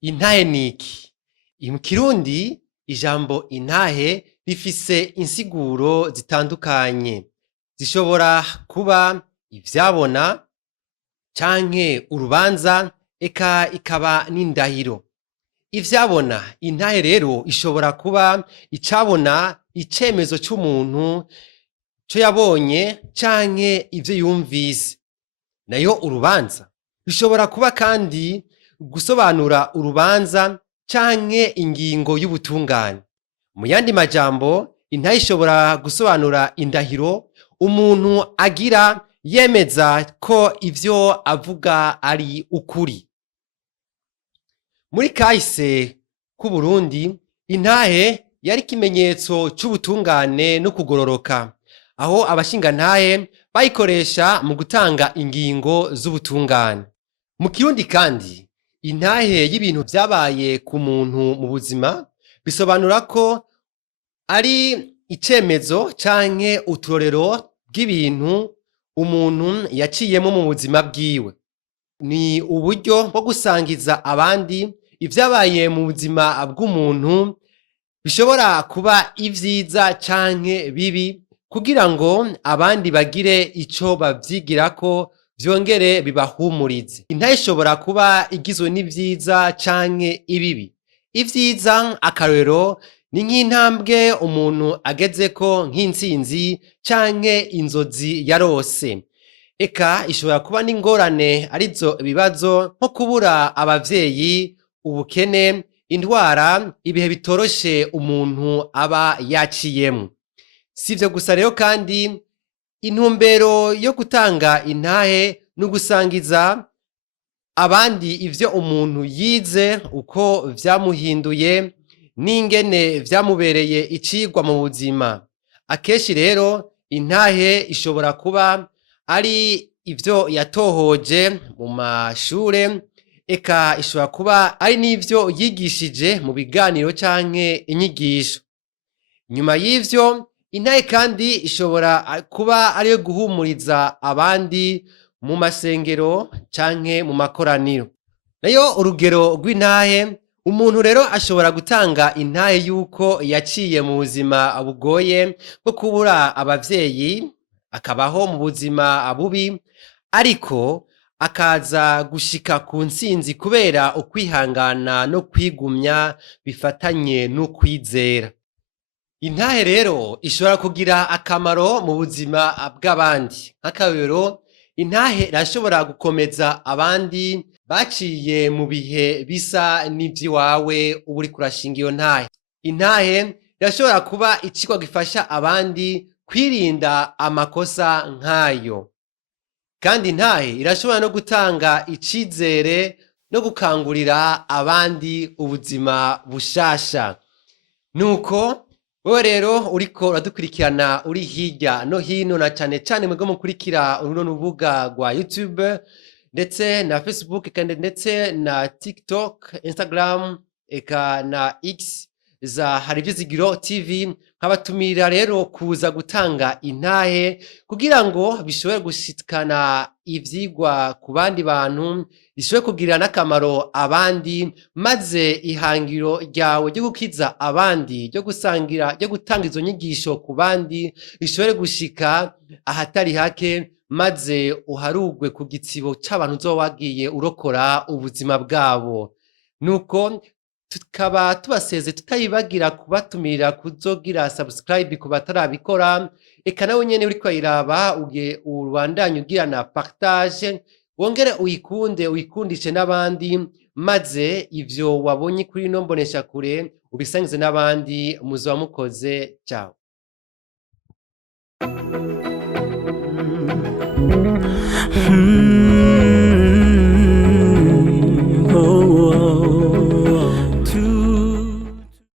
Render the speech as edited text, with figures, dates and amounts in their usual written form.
Intahe niki? Mu Kirundi ijambo intahe rifise insiguro zitandukanye. Zishobora kuba ivyabona canke urubanza, eka ikaba n'indahiro. Ivyabona, intahe rero ishobora kuba icabona, icemezo c'umuntu co yabonye canke ivyo yumvise. Nayo urubanza bishobora kuba kandi gusobanura urubanza canke ingingo y'ubutungane. Mu yandi majambo, intahe ishobora gusobanura indahiro umuntu agira yemeza ko ivyo avuga ari ukuri. Muri kahise k'Uburundi, intahe yari ikimenyetso c'ubutungane no kugororoka, aho abashingantahe bayikoresha mu gutanga ingingo z'ubutungane. Mu Kirundi kandi, intahe y'ibintu vyabaye ku muntu mu buzima bisobanura ko ari icemezo canke uturorero bw'ibintu umuntu yaciyemo mu buzima bwiwe. Ni uburyo bwo gusangiza abandi ivyabaye mu buzima bw'umuntu, bishobora kuba ivyiza canke bibi, kugira ngo abandi bagire ico bavyigirako vyongere bibahumurize. Intahe ishobora kuba igizwe n'ivyiza canke ibibi. Ivyiza, akarorero, ni nk'intambwe umuntu agezeko nk'intsinzi canke inzozi yarose. Eka ishobora kuba n'ingorane, arizo ibibazo nko kubura abavyeyi, ubukene, indwara, ibihe bitoroshe umuntu aba yaciyemwo. Sivyo gusa rero kandi, intumbero yo gutanga intahe ni ugusangiza abandi ivyo umuntu yize, uko vyamuhinduye, n'ingene vyamubereye icigwa mu buzima. Akenshi rero intahe ishobora kuba ari ivyo yatohoje mu mashure, eka ishobora kuba ari n'ivyo yigishije mu biganiro canke inyigisho. Nyuma y'ivyo, intahe kandi ishobora kuba ariyo guhumuriza abandi mu masengero canke mu makoraniro. Nayo urugero rw'intahe, umuntu rero ashobora gutanga intahe yuko yaciye mu buzima bugoye bwo kubura abavyeyi, akabaho mu buzima bubi, ariko akaza gushika ku ntsinzi kubera ukwihangana no kwigumya bifatanye n'ukwizera. Intahe rero ishobora kugira akamaro mu buzima bw'abandi. Nk'akarorero, intahe irashobora gukomeza abandi baciye mu bihe bisa n'ivy'iwawe uba uriko urashinga iyo ntahe. Intahe irashobora kuba icigwa gifasha abandi kwirinda amakosa nk'ayo. Kandi intahe irashobora no gutanga icizere no gukangurira abandi ubuzima bushasha. Nuko wewe rero uriko uradukurikirana uri hirya no hino, na cane cane mwebwe mukurikira runo rubuga rwa YouTube ndetse na Facebook kandi ndetse na TikTok, Instagram, eka na X za HARIVYIZIGIRO Tv, nkabatumira rero kuza gutanga intahe kugira ngo bishobore gushikana ivyigwa ku bandi bantu, bishobore kugirira n'akamaro abandi, maze ihangiro ryawe ryo gukiza abandi, ryo gusangira, ryo gutanga izo nyigisho ku bandi bishobore gushika ahatari hake, maze uharugwe ku gitsibo c'abantu uzoba wagiye urokora ubuzima bwabo. Nuko tukaba tubaseze tutayibagira kubatumira kuzogira subscribe ku batarabikora, eka nawe nyene uriko urayiraba ubandanye ugira na partage, wongere uyikundishe n'abandi, maze ivyo wabonye kuri ino mboneshakure ubisangize n'abandi. Muzoba mukoze. Ciao.